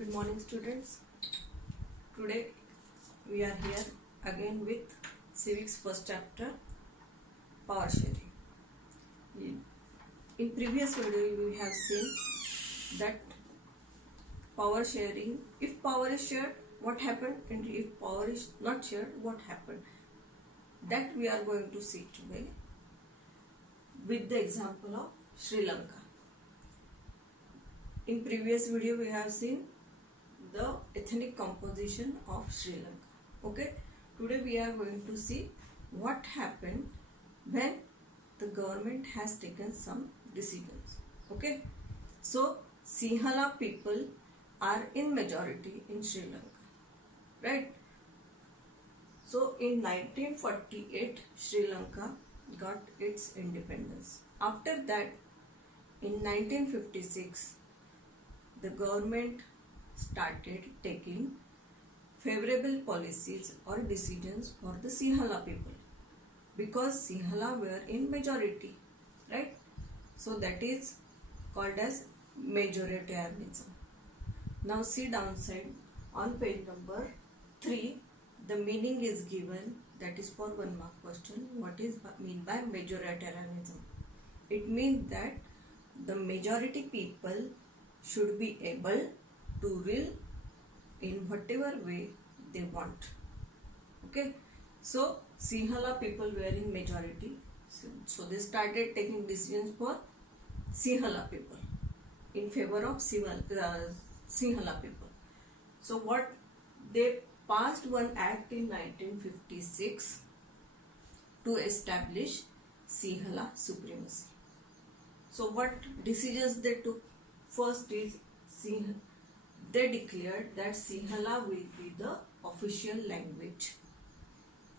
Good morning, students. Today we are here again with civics first chapter, power sharing. In previous video we have seen that power sharing, if power is shared, what happened, and if power is not shared, what happened. That we are going to see today with the example of Sri Lanka. In previous video we have seen the ethnic composition of Sri Lanka. Okay, today we are going to see what happened when the government has taken some decisions. Okay, so Sinhala people are in majority in Sri Lanka, right? So in 1948 Sri Lanka got its independence. After that, in 1956 the government started taking favorable policies or decisions for the Sinhala people, because Sinhala were in majority, right? So that is called as majoritarianism. Now see downside on page number 3, the meaning is given, that is for 1 mark question. What is mean by majoritarianism? It means that the majority people should be able to rule in whatever way they want. Okay, so Sinhala people were in majority, so they started taking decisions for Sinhala people in favor of Sinhala people. So what they passed one act in 1956 to establish Sinhala supremacy. So what decisions they took? First is they declared that Sinhala will be the official language,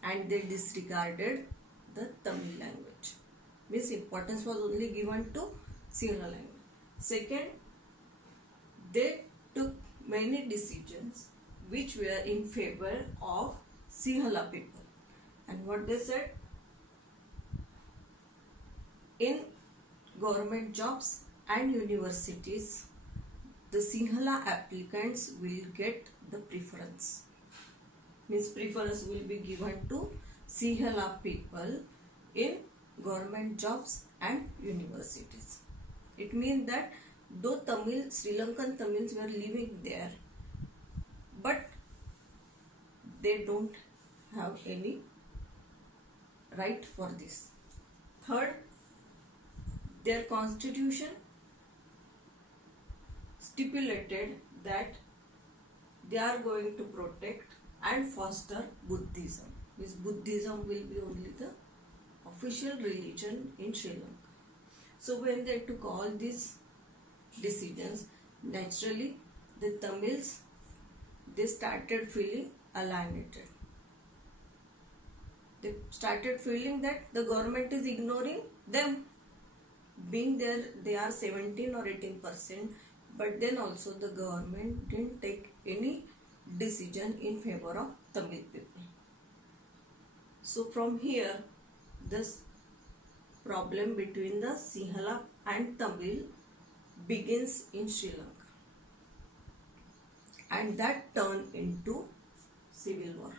and they disregarded the Tamil language. Means importance was only given to Sinhala language. Second, they took many decisions which were in favor of Sinhala people. And what they said? In government jobs and universities, the Sinhala applicants will get the preference. Means preference will be given to Sinhala people in government jobs and universities. It means that though Sri Lankan Tamils were living there, but they don't have any right for this. Third, their constitution stipulated that they are going to protect and foster Buddhism. This Buddhism will be only the official religion in Sri Lanka. So when they took all these decisions, naturally the Tamils, they started feeling alienated. They started feeling that the government is ignoring them. Being there, they are 17 or 18%, but then also the government didn't take any decision in favor of Tamil people. So from here, this problem between the Sinhala and Tamil begins in Sri Lanka, and that turned into civil war.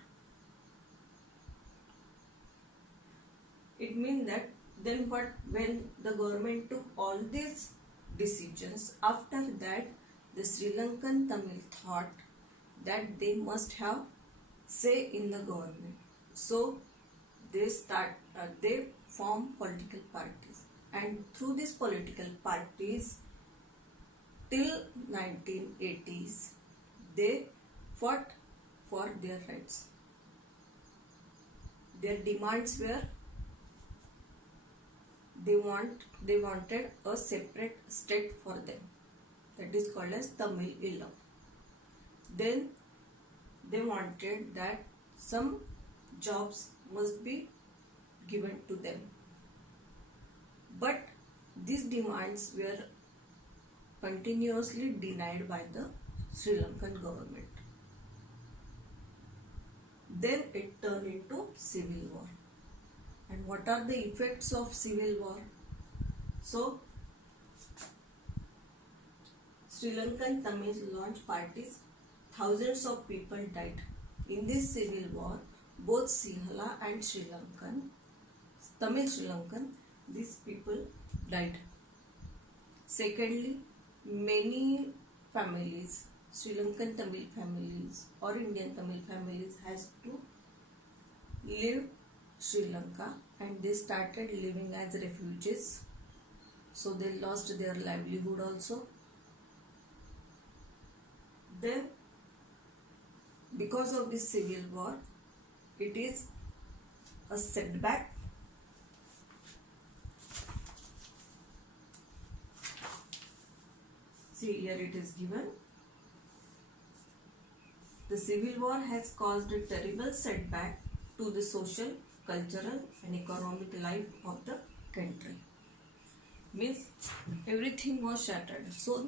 It means that then what, when the government took all these decisions, after that the Sri Lankan Tamil thought that they must have say in the government. So they form political parties, and through these political parties till 1980s they fought for their rights. Their demands were, they wanted a separate state for them, that is called as Tamil Eelam. Then they wanted that some jobs must be given to them, but these demands were continuously denied by the Sri Lankan government. Then it turned into civil war. And what are the effects of civil war? So Sri Lankan Tamils launched parties. Thousands of people died. In this civil war, both Sinhala and Sri Lankan, Tamil Sri Lankan, these people died. Secondly, many families, Sri Lankan Tamil families or Indian Tamil families has to leave Sri Lanka and they started living as refugees. So they lost their livelihood also. Then because of this civil war, it is a setback. See, here it is given. The civil war has caused a terrible setback to the social, cultural and economic life of the country. Means everything was shattered. So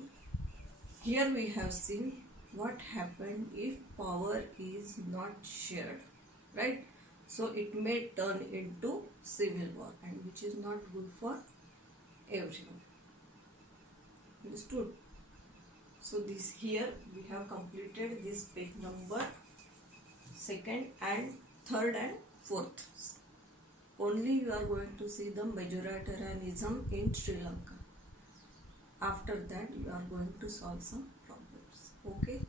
here we have seen what happened if power is not shared, right? So it may turn into civil war, and which is not good for everyone. Understood? So this here we have completed this page number 2nd and 3rd and 4th. Only you are going to see the majoritarianism in Sri Lanka. After that you are going to solve some problems. Okay.